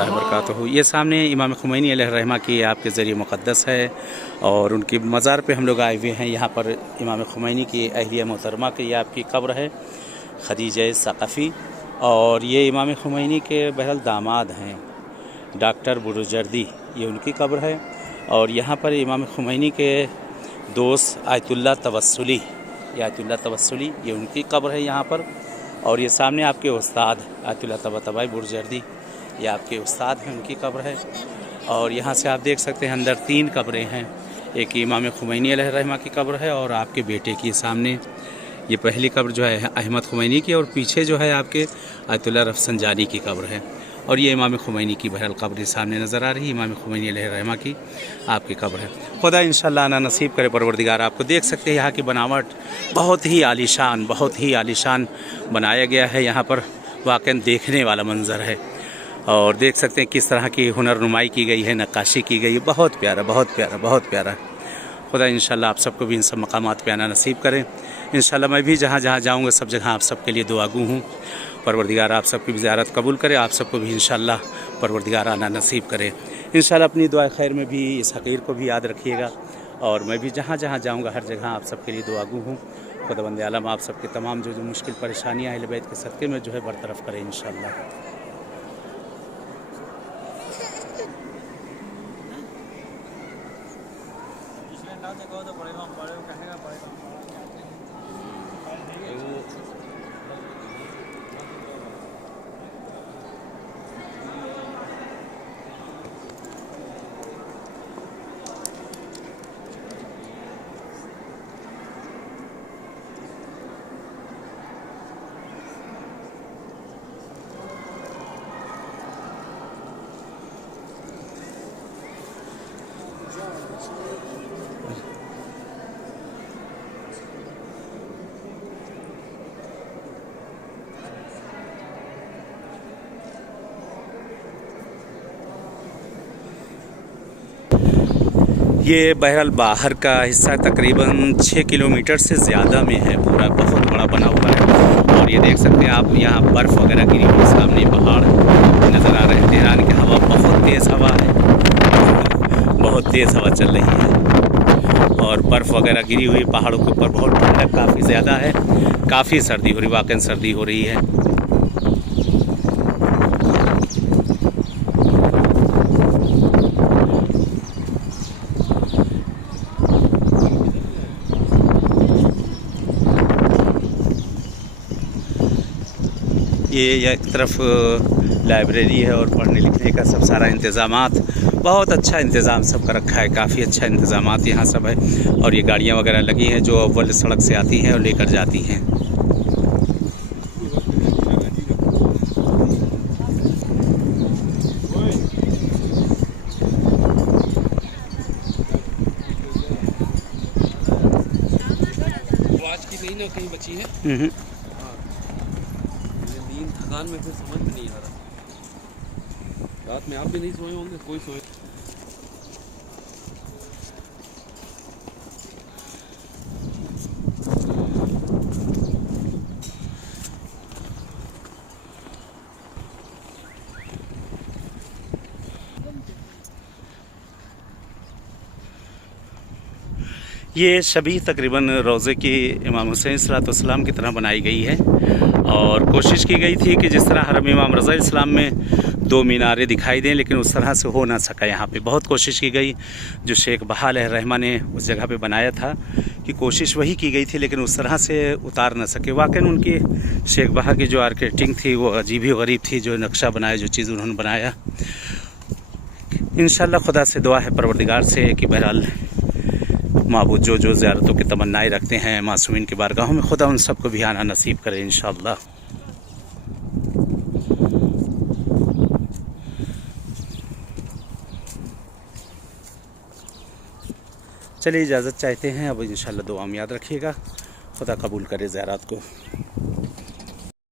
वबरकातुहू। ये सामने इमाम खुमैनी अलैहिर्रहमा की आपके ज़रिए मुक़द्दस है और उनकी मज़ार पे हम लोग आए हुए हैं। यहाँ पर इमाम खुमैनी की अहलिया मोहतरमा की ये आपकी कब्र है, खदीजा सक़फ़ी। और ये इमाम खुमैनी के बहरहाल दामाद हैं डॉक्टर बुरुजर्दी, ये उनकी कब्र है। और यहाँ पर इमाम खुमैनी के दोस्त आयतुल्लाह तवस्सुली, ये उनकी कब्र है यहाँ पर। और ये सामने आपके उस्ताद आयतुल्लाह तबातबाई बुरुजर्दी, ये आपके उस्ताद हैं, उनकी कब्र है। और यहाँ से आप देख सकते हैं अंदर 3 कब्रें हैं, एक इमाम खुमैनी अलैहिर्रहमा की कब्र है और आपके बेटे की सामने ये पहली कब्र जो है अहमद खुमैनी की, और पीछे जो है आपके आयतुल्लाह रफसंजानी की कब्र है। और ये इमाम खुमैनी की बहरहाल कब्र सामने नज़र आ रही है, इमाम खुमैनी अलैहिर्रहमा की आपकी कब्र है। खुदा इंशाअल्लाह आना नसीब करे परवरदिगार। आपको देख सकते हैं यहाँ की बनावट बहुत ही आलीशान बनाया गया है। यहाँ पर वाक़ई देखने वाला मंज़र है और देख सकते हैं किस तरह की हुनरनुमाई की गई है, नक्काशी की गई है। बहुत प्यारा। खुदा इंशाअल्लाह आप सबको भी इन सब मकामात पे आना नसीब करें। इंशाअल्लाह मैं भी जहाँ जाऊँगा सब जगह आप सबके लिए दुआगू हूँ। परवरदिगार आप सबकी भी ज़ियारत कबूल करे, आप सबको भी इंशाअल्लाह परवरदिगार आना नसीब करे। इंशाअल्लाह अपनी दुआ खैर में भी इस हक़ीर को भी याद रखिएगा। और मैं भी जहाँ जाऊँगा हर जगह आप सबके लिए दुआगू हूँ। खुदावंद आलम आप सबके तमाम जो मुश्किल परेशानियाँ अहले बैत के सदक़े में जो है बरतरफ़ करें इंशाअल्लाह। ये बहरहाल बाहर का हिस्सा तकरीबन 6 किलोमीटर से ज़्यादा में है, पूरा बहुत बड़ा बना हुआ है। और ये देख सकते हैं आप यहाँ बर्फ़ वगैरह गिरी हुई, सामने पहाड़ नज़र आ रहे हैं। तेहरान की हवा बहुत तेज़ हवा है, बहुत तेज़ हवा चल रही है और बर्फ़ वगैरह गिरी हुई, पहाड़ों के ऊपर बहुत ठंडक काफ़ी ज़्यादा है, काफ़ी सर्दी हो रही, वाकई सर्दी हो रही है। ये एक तरफ लाइब्रेरी है और पढ़ने लिखने का सब सारा इंतज़ामात, बहुत अच्छा इंतज़ाम सब का रखा है, काफ़ी अच्छा इंतज़ामात यहाँ सब है। और ये गाड़ियाँ वगैरह लगी हैं जो अव्वल सड़क से आती हैं और लेकर जाती हैं। आज की नहीं ना कहीं बची है। थकान में फिर समझ में नहीं आ रहा। रात में आप भी नहीं सोए होंगे, कोई सोए। ये शबीह तकरीबन रोज़े की इमाम हुसैन सलाम की तरह बनाई गई है और कोशिश की गई थी कि जिस तरह हरम इमाम रज़ा इस्लाम में 2 मीनारें दिखाई दें, लेकिन उस तरह से हो ना सका। यहाँ पे बहुत कोशिश की गई, जो शेख बहा अलैहिर्रहमा ने उस जगह पे बनाया था कि कोशिश वही की गई थी, लेकिन उस तरह से उतार ना सके। वाकई उनकी शेख बहा की जो आर्किटेक्टिंग थी वो अजीब ही गरीब थी, जो नक्शा बनाया, जो चीज़ उन्होंने बनाया। इंशाअल्लाह खुदा से दुआ है परवरदिगार से कि बहरहाल माबूद जो ज़ियारतों की तमन्नाएँ रखते हैं मासूमीन की बारगाहों में, खुदा उन सबको भी आना नसीब करे इंशाअल्लाह। चलिए इजाज़त चाहते हैं अब। इंशाअल्लाह दुआ में याद रखिएगा, खुदा कबूल करे ज़ियारत को।